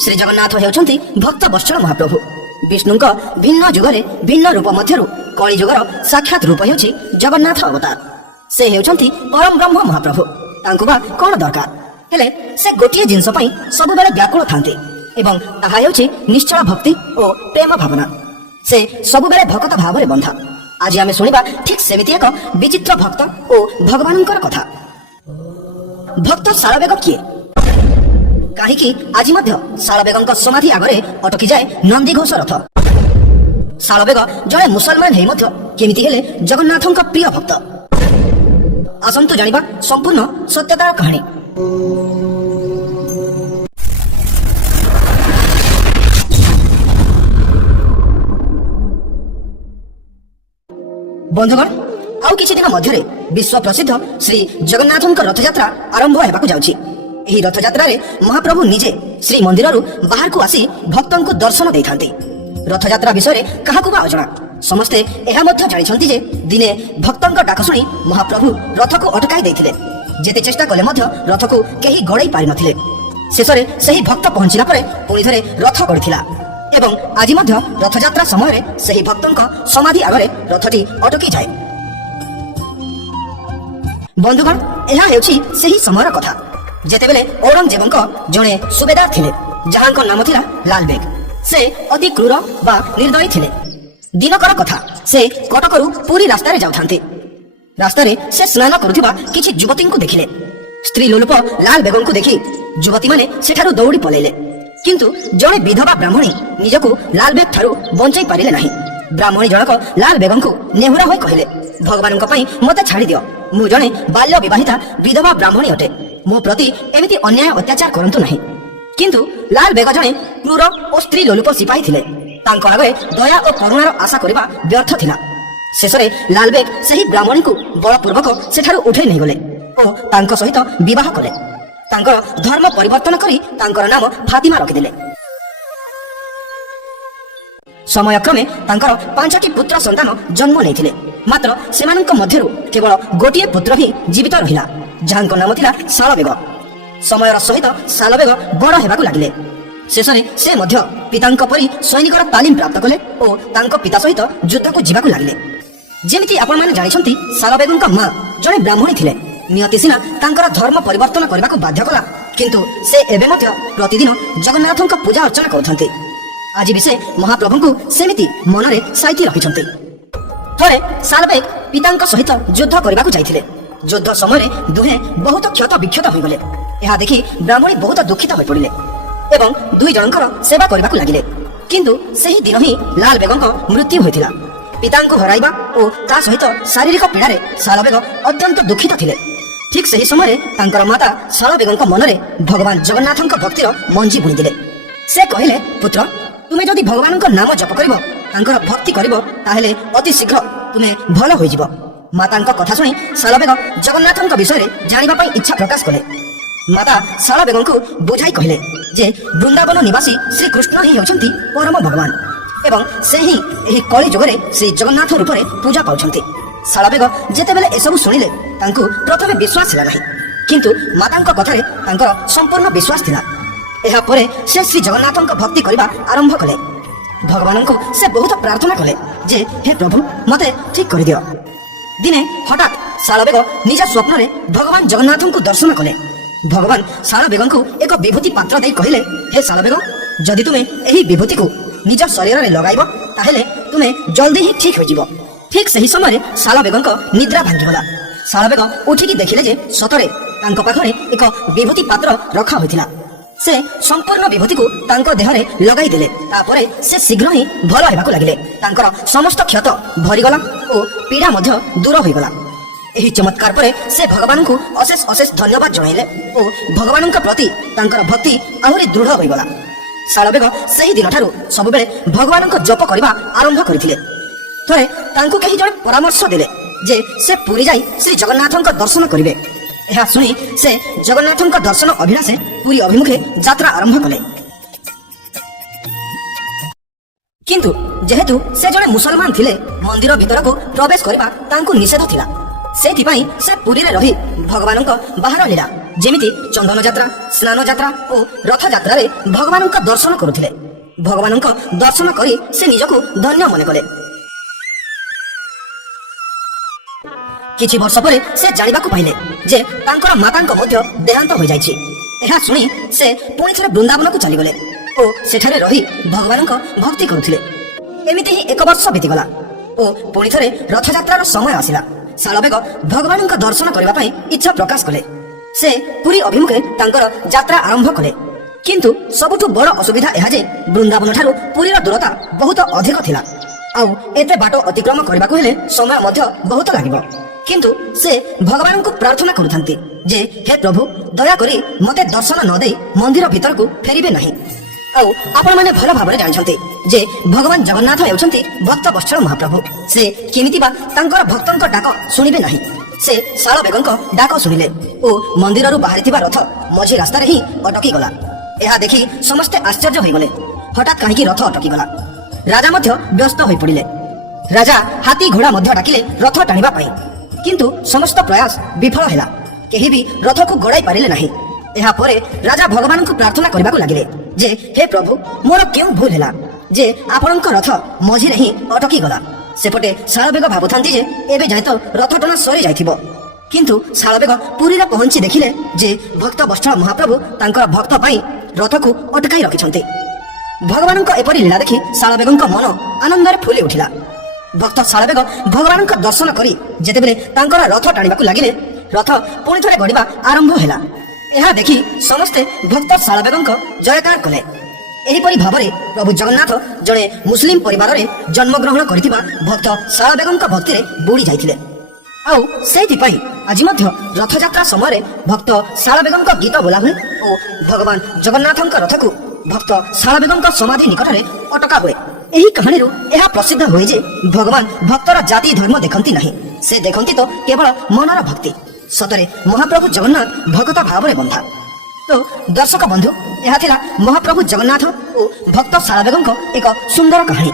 श्री जगन्नाथ हेउछन्ति भक्त वत्सल महाप्रभु। विष्णुଙ୍କ भिन्न जुगरे भिन्न रूप मध्यरु कଳି जुगर साक्षात रूप हेउछि जगन्नाथ अवतार। से हेउछन्ति परम ब्रह्म महाप्रभु। तांकु बा कोन दरकार हेले से गोटिए जिंस पई सब बेले व्याकुल थांती एवं ताहा हेउछि निश्चल भक्ति ओ प्रेम भावना। से सब बेले भक्त भावरे बंधा। आज आमे सुनिबा ठीक सेमिति एक विचित्र भक्त ओ भगवानंकर कथा। भक्त सालवेग किए काहीकि आज मध्य सालवेगଙ୍କ समाधि आगरे अटकी जाए नंदीघोष रथ। सालवेग जड़े मुसलमान हेई मध्य केमिति हेले जगन्नाथଙ୍କ प्रिय भक्त। आसंतु जानिबा संपूर्ण सत्यतार कहानी। बंधुगण आउ किछि दिन मध्यरे विश्व प्रसिद्ध श्री जगन्नाथଙ୍କ रथयात्रा आरंभ हेबाकु जाउछि। एही रथयात्रा रे महाप्रभु निजे श्री मंदिररु बाहर को आसी भक्तंकु दर्शन देइथांती। रथयात्रा विषय काहाकु बा अजଣା समस्ते एहा मध्य जानिछन्ति जे दिने भक्तंक डाक सुनी महाप्रभु रथको अटकाई देइथिले। जेते चेष्टा कले मध्य रथको केही गड़ाई पारि नथिले। शेषरे सेही भक्त पहुंचिला परे पुनी थरे रथ गड़िथिला एवं आज मध्य रथयात्रा समय रे सेही भक्तंक समाधि आगरे रथटी अटकी जाए। बंधुगण एहा हेउछि सेही समयर कथा जेतेबेले औरंगजेबंक जणे सुबेदार थिले जहांक नाम थिला लालबेग। से अति क्रूर बा निर्दयी थिले। दिनकर कथा से कटकरु पूरी रास्ता रे जाउथांते। रास्ता रे से स्नान करुथिबा किछि युवतींकु देखिले। स्त्री लोलुप लालबेगंकु देखि युवती माने सेठारु दौड़ी पलेले। किंतु जणे विधवा ब्राह्मणी निजकु लालबेग थारु बंचाई पारिले नाही। ब्राह्मणी जनक लालबेगंकु नेहुरा होई कहिले भगवानଙ୍କ ପାଇଁ मते छाड़ी दियो। मु जणे बाल्य विवाहिता विधवा ब्राह्मणी अटे। मो प्रति एमिति अन्याय अत्याचार करंतु नाही। किंतु लालबेग जणे क्रूर ओ स्त्री लोलुप सिपाही थिले। तांकर आगे दया और करुणार आशा करिबा व्यर्थ थिला। शेषरे लालबेग सही ब्राह्मणी को बलपूर्वक सेठारु उठै नै गले ओ तांको सहित विवाह कले। तांकर धर्म परिवर्तन करी तांकर नाम फातिमा रखिदिले। समयक्रमे तांकर 5टी पुत्र संतान जन्म नेथिले। मात्र सेमानଙ୍କ मध्यरु केवल गोटिए पुत्र ही जीवित रहिला जहांको नाम थिला सालवेग। समयर सहित सालवेग बड़ हेबाकु लागिले। शेषरे से मध्य पितांक परि सैनिकर तालीम प्राप्त कले ओ तांको पिता सहित युद्ध को जीवाकु लागिले। जेमिति आपण माने जानिछन्ति सालवेगଙ୍କ मां जणे ब्राह्मणी थिले। नियति सिना तांकर धर्म परिवर्तन करबाकु बाध्य कला किंतु से एबे मध्य प्रतिदिन जगन्नाथଙ୍କ पूजा अर्चना करथन्ते। आज भी से महाप्रभुଙ୍କୁ सेमिति मनरे साइति रखिछन्ते। थरे सालवेग पितांक सहित युद्ध करबाकु जाइथिले। युद्ध समय दुहे बहुत क्षत विक्षत होई गले। एहा देखि ब्राह्मणी बहुत दुखित होई पड़िले एवं दुई जनकर सेवा करबाकु लागिले। किंतु सेही दिन ही लालबेगंक मृत्यु होइथिला। पितांको हराइबा ओ ता सहित शारीरिक पीड़ारे सालवेग अत्यंत दुखित थिले। ठीक सही समय तांकर माता सालवेगंक मनरे भगवान जगन्नाथଙ୍କ भक्तिर मंजी बुणी दिले। से कहिले पुत्र तुमे जदि भगवानଙ୍କ नाम जप करिवो तांकर भक्ति करिवो ताहेले अति शीघ्र तुमे भलो होई जिवो। मातांक कथा सुनी सालवेग जगन्नाथଙ୍କ विषय जानिबा पई इच्छा प्रकाश कले। माता सालवेगंकु बुझाई कहिले जे वृंदावन निवासी श्री कृष्ण ही हेउछन्ति परम भगवान एवं से ही एही कଳି जुगरे श्री जगन्नाथ रूपरे पूजा पाउछन्ति। सालवेग जेतेबेले एसबु सुनिले तांकु प्रथमे विश्वास हिला नाही किंतु मातांक कथारे तांकर संपूर्ण विश्वास थिला। एहा परे से श्री जगन्नाथଙ୍କ भक्ति करिबा आरंभ कले। भगवानଙ୍କୁ से बहुत प्रार्थना कले जे हे प्रभु मते ठीक करि दियो। दिने हठात सालवेग निज स्वप्न रे भगवान जगन्नाथଙ୍କୁ दर्शन कले। भगवान सालवेगंकु एक विभूति पात्र दे कहिले हे सालवेग जदि तुमे एही विभूति को निज शरीर रे लगाइबो ताहेले तुमे जल्दी ही ठीक हो जिवो। ठीक सही समय सालवेगंक निद्रा भांगी गला। सालवेग उठिकी देखिले जे सतरे तांको पाखरे एक विभूति पात्र रखा होइथिला। से संपूर्ण विभूति को तांको देहरे लगाई देले। तापरे से शीघ्र ही भलो हेबाकु लागिले। तांकर समस्त क्षत भरी गला ओ पीड़ा मध्य दूर होई गला। एही चमत्कार परे से भगवान को अशेष अशेष धन्यवाद जणाइले ओ भगवानଙ୍କ प्रति तांकर भक्ति आहुरी दृढ़ होई गला। सालवेग सही दिन ठारू सब बेले भगवानଙ୍କ जप करबा आरंभ करथिले। थरे तांको केही जण परामर्श देले जे से पुरी जाई श्री जगन्नाथଙ୍କ दर्शन करिवे। एहा सुनी से जगन्नाथଙ୍କ दर्शन अभिलाषे पुरी अभिमुखे यात्रा आरंभ कले। किंतु जेहेतु से जणे मुसलमान थिले मंदिर भीतर को प्रवेश करबा तांको निषेध थिला। सेथिपाई से पुरी रे रही भगवानଙ୍କ बाहर लीला ଯେମିତି ଚନ୍ଦନ ଯାତ୍ରା, ସ୍ନାନ ଯାତ୍ରା ଓ ରଥଯାତ୍ରାରେ ଭଗବାନଙ୍କ ଦର୍ଶନ କରୁଥିଲେ। ଭଗବାନଙ୍କ ଦର୍ଶନ କରି ସେ ନିଜକୁ ଧନ୍ୟ ମନେ କଲେ। କିଛି ବର୍ଷ ପରେ ସେ ଜାଣିବାକୁ ପାଇଲେ ଯେ ତାଙ୍କର ମାତାଙ୍କ ମଧ୍ୟ ଦେହାନ୍ତ ହୋଇଯାଇଛି। ଏହା ଶୁଣି ସେ ପୁଣି ଥରେ ବୃନ୍ଦାବନକୁ ଚାଲିଗଲେ ଓ ସେଠାରେ ରହି ଭଗବାନଙ୍କ ଭକ୍ତି କରୁଥିଲେ। ଏମିତି ହିଁ 1 ବର୍ଷ ବିତିଗଲା ଓ ପୁଣି ଥରେ ରଥଯାତ୍ରାର ସମୟ ଆସିଲା। ଶାଳବେଗ ଭଗବାନଙ୍କ ଦର୍ଶନ କରିବା ପାଇଁ ଇଚ୍ଛା ପ୍ରକାଶ କଲେ। ସେ ପୁରୀ ଅଭିମୁଖେ ତାଙ୍କର ଯାତ୍ରା ଆରମ୍ଭ କଲେ। କିନ୍ତୁ ସବୁଠୁ ବଡ଼ ଅସୁବିଧା ଏହା ଯେ ବୃନ୍ଦାବନ ଠାରୁ ପୁରୀର ଦୂରତା ବହୁତ ଅଧିକ ଥିଲା। ଆଉ ଏତେ ବାଟ ଅତିକ୍ରମ କରିବାକୁ ହେଲେ ସମୟ ମଧ୍ୟ ବହୁତ ଲାଗିବ। କିନ୍ତୁ ସେ ଭଗବାନଙ୍କୁ ପ୍ରାର୍ଥନା କରୁଥାନ୍ତି ଯେ ହେ ପ୍ରଭୁ, ଦୟାକରି ମୋତେ ଦର୍ଶନ ନ ଦେଇ ମନ୍ଦିର ଭିତରକୁ ଫେରିବେ ନାହିଁ। ଆଉ ଆପଣମାନେ ଭଲ ଭାବରେ ଜାଣିଛନ୍ତି ଯେ ଭଗବାନ ଜଗନ୍ନାଥ ହେଉଛନ୍ତି ଭକ୍ତ ବତ୍ସଳ ମହାପ୍ରଭୁ। ସେ କେମିତି ବା ତାଙ୍କର ଭକ୍ତଙ୍କ ଡାକ ଶୁଣିବେ ନାହିଁ। ସେ ଶାଳବେଗଙ୍କ ଡାକ ଶୁଣିଲେ ଓ ମନ୍ଦିରରୁ ବାହାରିଥିବା ରଥ ମଝି ରାସ୍ତାରେ ହିଁ ଅଟକି ଗଲା। ଏହା ଦେଖି ସମସ୍ତେ ଆଶ୍ଚର୍ଯ୍ୟ ହୋଇଗଲେ। ହଠାତ୍ କାହିଁକି ରଥ ଅଟକିଗଲା? ରାଜା ମଧ୍ୟ ବ୍ୟସ୍ତ ହୋଇପଡ଼ିଲେ। ରାଜା ହାତୀ ଘୋଡ଼ା ମଧ୍ୟ ଡାକିଲେ ରଥ ଟାଣିବା ପାଇଁ, କିନ୍ତୁ ସମସ୍ତ ପ୍ରୟାସ ବିଫଳ ହେଲା। କେହି ବି ରଥକୁ ଗଡ଼ାଇ ପାରିଲେ ନାହିଁ। ଏହା ପରେ ରାଜା ଭଗବାନଙ୍କୁ ପ୍ରାର୍ଥନା କରିବାକୁ ଲାଗିଲେ ଯେ ହେ ପ୍ରଭୁ, ମୋର କେଉଁ ଭୁଲ ହେଲା ଯେ ଆପଣଙ୍କ ରଥ ମଝିରେ ହିଁ ଅଟକି ଗଲା। ସେପଟେ ଶାଳବେଗ ଭାବୁଥାନ୍ତି ଯେ ଏବେ ଯାଏ ତ ରଥ ଟଣା ସରି ଯାଇଥିବ। କିନ୍ତୁ ଶାଳବେଗ ପୁରୀରେ ପହଞ୍ଚି ଦେଖିଲେ ଯେ ଭକ୍ତ ବତ୍ସଳ ମହାପ୍ରଭୁ ତାଙ୍କର ଭକ୍ତ ପାଇଁ ରଥକୁ ଅଟକାଇ ରଖିଛନ୍ତି। ଭଗବାନଙ୍କ ଏପରି ଲୀଳା ଦେଖି ଶାଳବେଗଙ୍କ ମନ ଆନନ୍ଦରେ ଫୁଲି ଉଠିଲା। ଭକ୍ତ ଶାଳବେଗ ଭଗବାନଙ୍କ ଦର୍ଶନ କରି ଯେତେବେଳେ ତାଙ୍କର ରଥ ଟାଣିବାକୁ ଲାଗିଲେ, ରଥ ପୁଣି ଥରେ ଗଡ଼ିବା ଆରମ୍ଭ ହେଲା। ଏହା ଦେଖି ସମସ୍ତେ ଭକ୍ତ ଶାଳବେଗଙ୍କ ଜୟକାର କଲେ। ଏହିପରି ଭାବରେ ପ୍ରଭୁ ଜଗନ୍ନାଥ ଜଣେ ମୁସଲିମ ପରିବାରରେ ଜନ୍ମଗ୍ରହଣ କରିଥିବା ଭକ୍ତ ଶାଳବେଗଙ୍କ ଭକ୍ତିରେ ବୁଡ଼ି ଯାଇଥିଲେ। ଆଉ ସେଇଥିପାଇଁ ଆଜି ମଧ୍ୟ ରଥଯାତ୍ରା ସମୟରେ ଭକ୍ତ ଶାଳବେଗଙ୍କ ଗୀତ ବୋଲା ହୁଏ ଓ ଭଗବାନ ଜଗନ୍ନାଥଙ୍କ ରଥକୁ ଭକ୍ତ ଶାଳବେଗଙ୍କ ସମାଧି ନିକଟରେ ଅଟକା ହୁଏ। ଏହି କାହାଣୀରୁ ଏହା ପ୍ରସିଦ୍ଧ ହୁଏ ଯେ ଭଗବାନ ଭକ୍ତର ଜାତି ଧର୍ମ ଦେଖନ୍ତି ନାହିଁ, ସେ ଦେଖନ୍ତି ତ କେବଳ ମନର ଭକ୍ତି। ସତରେ ମହାପ୍ରଭୁ ଜଗନ୍ନାଥ ଭଗତ ଭାବରେ ବନ୍ଧା। ତ ଦର୍ଶକ ବନ୍ଧୁ, ଏହା ଥିଲା ମହାପ୍ରଭୁ ଜଗନ୍ନାଥ ଓ ଭକ୍ତ ଶାଳବେଗଙ୍କ ଏକ ସୁନ୍ଦର କାହାଣୀ।